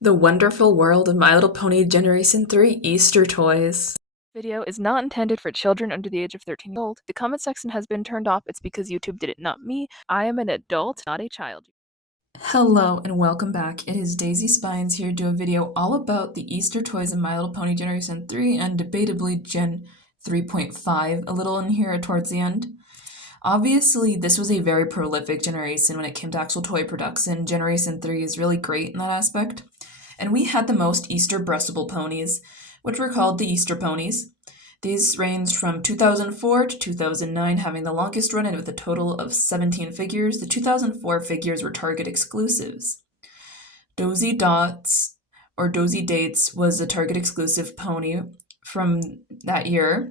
The Wonderful World of My Little Pony Generation 3 Easter Toys. Video is not intended for children under the age of 13 years old. The comment section has been turned off. It's because YouTube did it, not me. I am an adult, not a child. Hello and welcome back. It is Daisy Spines here to do a video all about the Easter toys of My Little Pony Generation 3 and debatably Gen 3.5 a little in here towards the end. Obviously, this was a very prolific generation when it came to actual toy production. Generation 3 is really great in that aspect. And we had the most Easter breastable ponies, which were called the Easter ponies. These ranged from 2004 to 2009, having the longest run and with a total of 17 figures. The 2004 figures were Target exclusives. Dozy Dots, or Dozy Dates, was a Target exclusive pony from that year.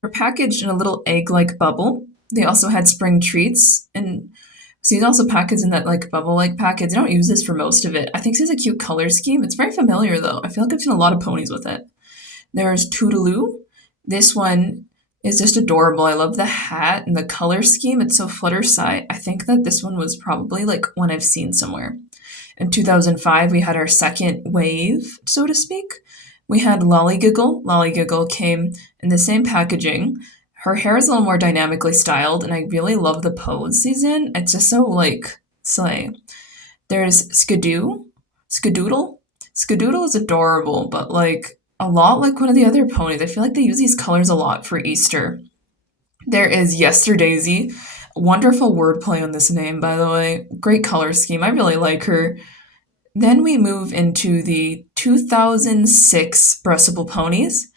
They're packaged in a little egg-like bubble. They also had spring treats, and so he's also packaged in that like bubble-like package. I don't use this for most of it. I think this is a cute color scheme. It's very familiar though. I feel like I've seen a lot of ponies with it. There's Toodaloo. This one is just adorable. I love the hat and the color scheme. It's so Fluttershy. I think that this one was probably like one I've seen somewhere. In 2005, we had our second wave, so to speak. We had Lollygiggle. Lollygiggle came in the same packaging. Her hair is a little more dynamically styled, and I really love the pose she's in. It's just so like slay. There's Skidoo. Skidoodle. Skidoodle is adorable, but like a lot like one of the other ponies. I feel like they use these colors a lot for Easter. There is Yesterdaisy. Wonderful wordplay on this name, by the way. Great color scheme. I really like her. Then we move into the 2006 breastable ponies.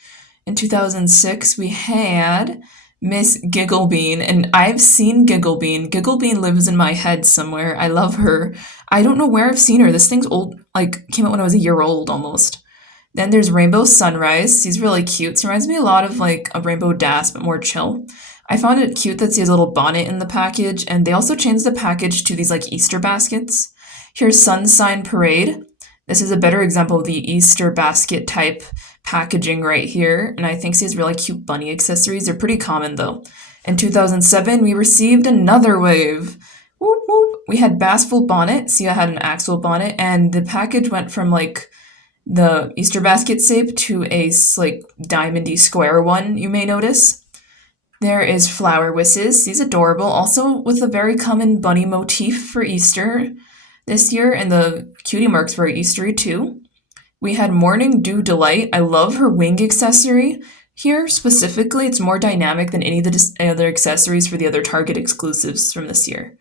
In 2006, we had Miss Gigglebean, and I've seen Gigglebean. Gigglebean lives in my head somewhere. I love her. I don't know where I've seen her. This thing's old, like, came out when I was a year old almost. Then there's Rainbow Sunrise. She's really cute. She reminds me a lot of, like, a Rainbow Dash, but more chill. I found it cute that she has a little bonnet in the package, and they also changed the package to these, like, Easter baskets. Here's Sunshine Parade. This is a better example of the Easter basket type packaging right here, and I think she has really cute bunny accessories. They're pretty common though. In 2007, we received another wave. Whoop, whoop. We had Bashful Bonnet. Sia had an Axel bonnet, and the package went from like the Easter basket shape to a like diamondy square one, you may notice. There is Flower Wishes. She's adorable, also with a very common bunny motif for Easter this year, and the cutie mark's very Eastery too. We had Morning Dew Delight. I love her wing accessory here specifically. It's more dynamic than any of the other accessories for the other Target exclusives from this year.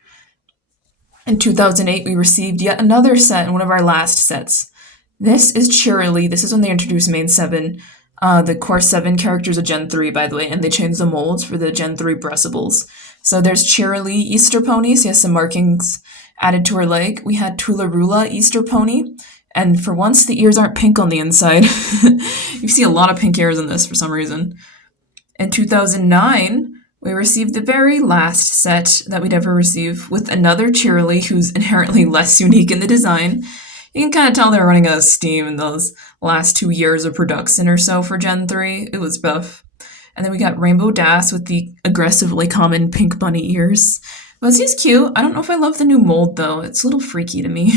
In 2008, we received yet another set, one of our last sets. This is Cheerilee. This is when they introduced Main 7. The core 7 characters of Gen 3, by the way, and they changed the molds for the Gen 3 breastables. So there's Cheerilee Easter Pony. She has some markings added to her leg. We had Tularula Easter Pony. And for once, the ears aren't pink on the inside. You see a lot of pink ears in this for some reason. In 2009, we received the very last set that we'd ever receive with another Cheerilee who's inherently less unique in the design. You can kind of tell they're running out of steam in those last 2 years of production or so for Gen 3. It was rough. And then we got Rainbow Dash with the aggressively common pink bunny ears. But he's cute. I don't know if I love the new mold, though. It's a little freaky to me.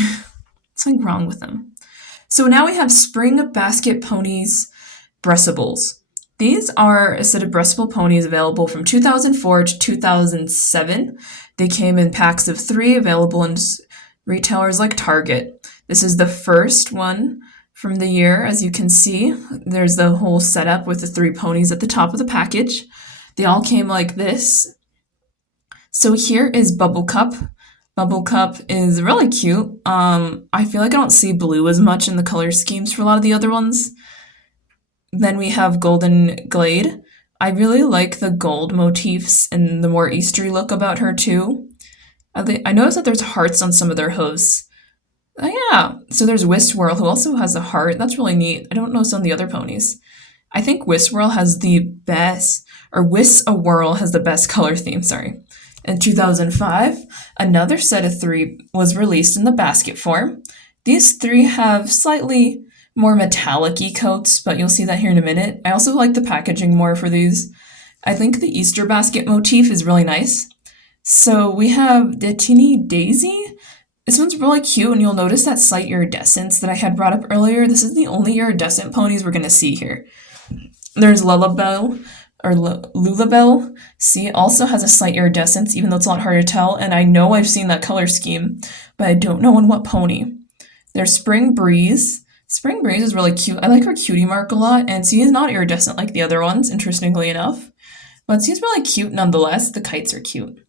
Something wrong with them. So now we have Spring Basket Ponies breastables. These are a set of breastable ponies available from 2004 to 2007. They came in packs of 3, available in retailers like Target. This is the first one from the year. As you can see, there's the whole setup with the 3 ponies at the top of the package. They all came like this. So here is Bubble-Cup. Bubble-Cup is really cute. I feel like I don't see blue as much in the color schemes for a lot of the other ones. Then we have Golden Glade. I really like the gold motifs and the more Eastery look about her too. I noticed that there's hearts on some of their hooves. Oh yeah, so there's Whirl, who also has a heart. That's really neat. I don't notice on the other ponies. I think Whirl has the best, or Whirl has the best color theme, sorry. In 2005, another set of 3 was released in the basket form. These 3 have slightly more metallic-y coats, but you'll see that here in a minute. I also like the packaging more for these. I think the Easter basket motif is really nice. So we have the Teeny Daisy. This one's really cute, and you'll notice that slight iridescence that I had brought up earlier. This is the only iridescent ponies we're going to see here. There's Lullabelle, or Lulabelle. See, it also has a slight iridescence, even though it's a lot harder to tell, and I know I've seen that color scheme, but I don't know on what pony. There's Spring Breeze. Spring Breeze is really cute. I like her cutie mark a lot, and she is not iridescent like the other ones, interestingly enough. But she's really cute nonetheless. The kites are cute.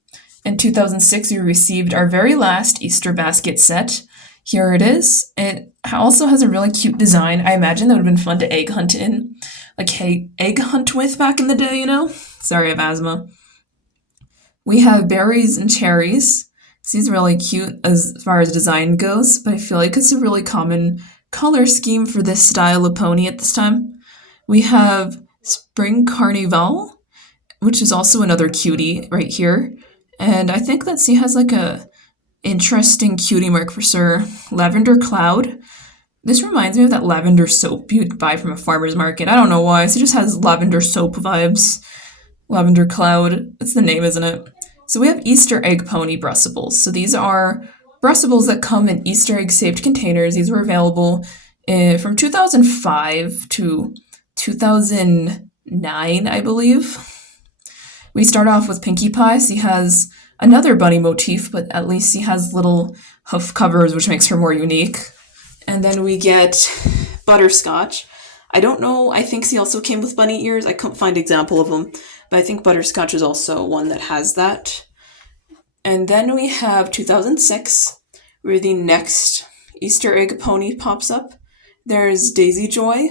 In 2006, we received our very last Easter basket set. Here it is. It also has a really cute design. I imagine that would have been fun to egg hunt in. Like, hey, egg hunt with back in the day, you know? Sorry, I have asthma. We have berries and cherries. She's really cute as far as design goes, but I feel like it's a really common color scheme for this style of pony at this time. We have Spring Carnival, which is also another cutie right here. And I think that she has like a interesting cutie mark for sure. Lavender Cloud. This reminds me of that lavender soap you'd buy from a farmer's market. I don't know why. She just has lavender soap vibes. Lavender Cloud. That's the name, isn't it? So we have Easter egg pony breastables. So these are breastables that come in Easter egg shaped containers. These were available from 2005 to 2009, I believe. We start off with Pinkie Pie. She has another bunny motif, but at least she has little hoof covers, which makes her more unique. And then we get Butterscotch. I don't know, I think she also came with bunny ears. I couldn't find an example of them, but I think Butterscotch is also one that has that. And then we have 2006, where the next Easter egg pony pops up. There's Daisy Joy.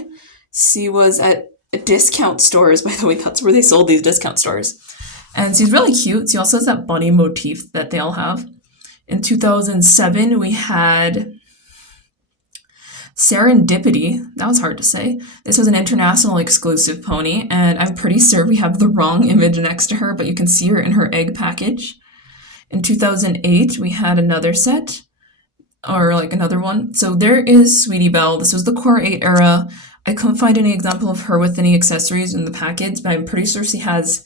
She was at discount stores, by the way, that's where they sold these discount stores. And she's really cute. She also has that bunny motif that they all have. In 2007, we had Serendipity. That was hard to say. This was an international exclusive pony, and I'm pretty sure we have the wrong image next to her, but you can see her in her egg package. In 2008, we had another set, or like another one. So there is Sweetie Belle. This was the Core 8 era. I couldn't find any example of her with any accessories in the package, but I'm pretty sure she has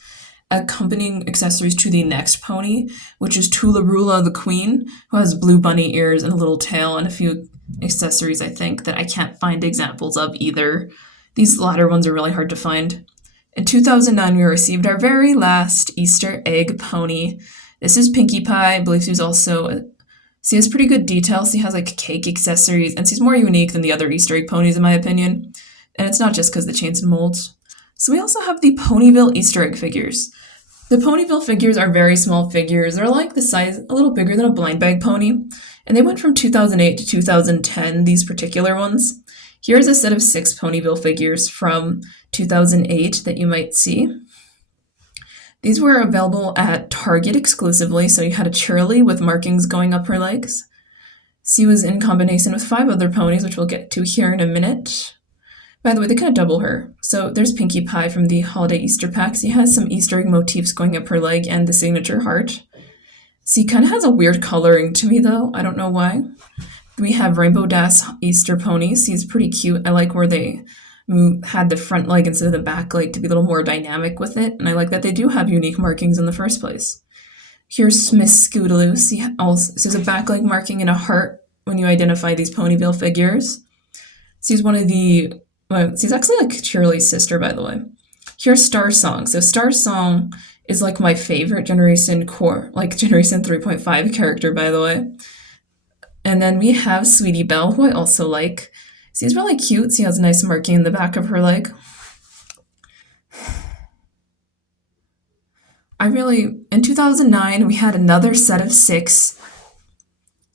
accompanying accessories to the next pony, which is Tularula the Queen, who has blue bunny ears and a little tail and a few accessories, I think, that I can't find examples of either. These latter ones are really hard to find. In 2009, we received our very last Easter egg pony. This is Pinkie Pie. I believe she has pretty good details. She has like cake accessories, and she's more unique than the other Easter egg ponies, in my opinion. And it's not just because the chains and molds. So we also have the Ponyville Easter egg figures. The Ponyville figures are very small figures. They're like the size, a little bigger than a blind bag pony. And they went from 2008 to 2010, these particular ones. Here's a set of 6 Ponyville figures from 2008 that you might see. These were available at Target exclusively, so you had a Churly with markings going up her legs. She was in combination with 5 other ponies, which we'll get to here in a minute. By the way, they kind of double her. So there's Pinkie Pie from the Holiday Easter Pack. She has some Easter egg motifs going up her leg and the signature heart. She kind of has a weird coloring to me, though. I don't know why. We have Rainbow Dash Easter ponies. She's pretty cute. I like where they had the front leg instead of the back leg to be a little more dynamic with it. And I like that they do have unique markings in the first place. Here's Miss Scootaloo. She has a back leg marking and a heart when you identify these Ponyville figures. She's one of the... Well, she's actually like Shirley's sister, by the way. Here's Star Song. So Star Song is like my favorite Generation 3.5 character, by the way. And then we have Sweetie Belle, who I also like. She's really cute. She has a nice marking in the back of her leg. In 2009, we had another set of 6.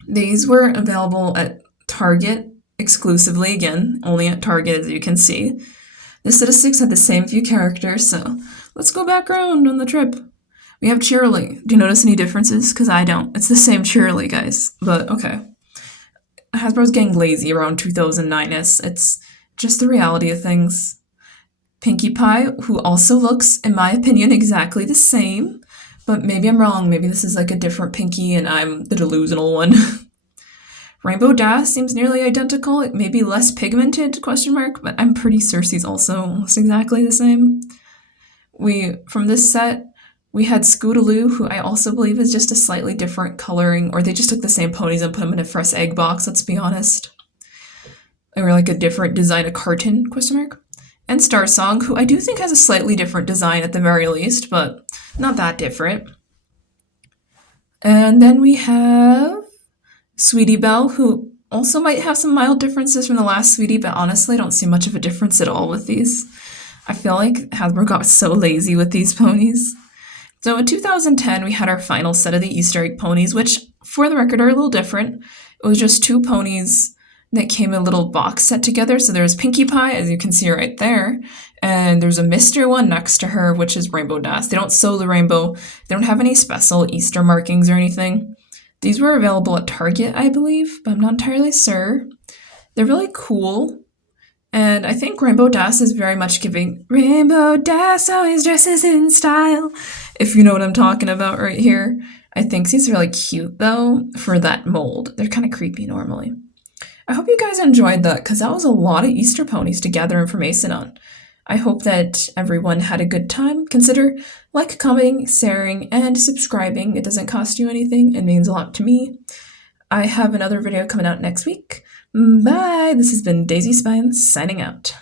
These were available at Target exclusively, again, only at Target, as you can see. This set of 6 had the same few characters, so let's go back around on the trip. We have Cheerily. Do you notice any differences? Because I don't. It's the same Cheerily, guys, but okay. Hasbro's getting lazy around 2009-ish. It's just the reality of things. Pinkie Pie, who also looks, in my opinion, exactly the same, but maybe I'm wrong. Maybe this is like a different Pinkie and I'm the delusional one. Rainbow Dash seems nearly identical. It may be less pigmented, but I'm pretty sure she's also almost exactly the same. From this set, We had Scootaloo, who I also believe is just a slightly different coloring, or they just took the same ponies and put them in a fresh egg box, let's be honest. Or like a different design, a carton, question mark. And Star Song, who I do think has a slightly different design at the very least, but not that different. And then we have Sweetie Belle, who also might have some mild differences from the last Sweetie, but honestly, I don't see much of a difference at all with these. I feel like Hasbro got so lazy with these ponies. So in 2010, we had our final set of the Easter egg ponies, which, for the record, are a little different. It was just two ponies that came in a little box set together. So there's Pinkie Pie, as you can see right there, and there's a Mister one next to her, which is Rainbow Dash. They don't sew the rainbow. They don't have any special Easter markings or anything. These were available at Target, I believe, but I'm not entirely sure. They're really cool. And I think Rainbow Dash is very much giving Rainbow Dash always dresses in style, if you know what I'm talking about right here. I think he's really cute though for that mold. They're kind of creepy normally. I hope you guys enjoyed that because that was a lot of Easter ponies to gather information on. I hope that everyone had a good time. Consider like, commenting, sharing, and subscribing. It doesn't cost you anything. It means a lot to me. I have another video coming out next week. Bye! This has been Daisy Spines signing out.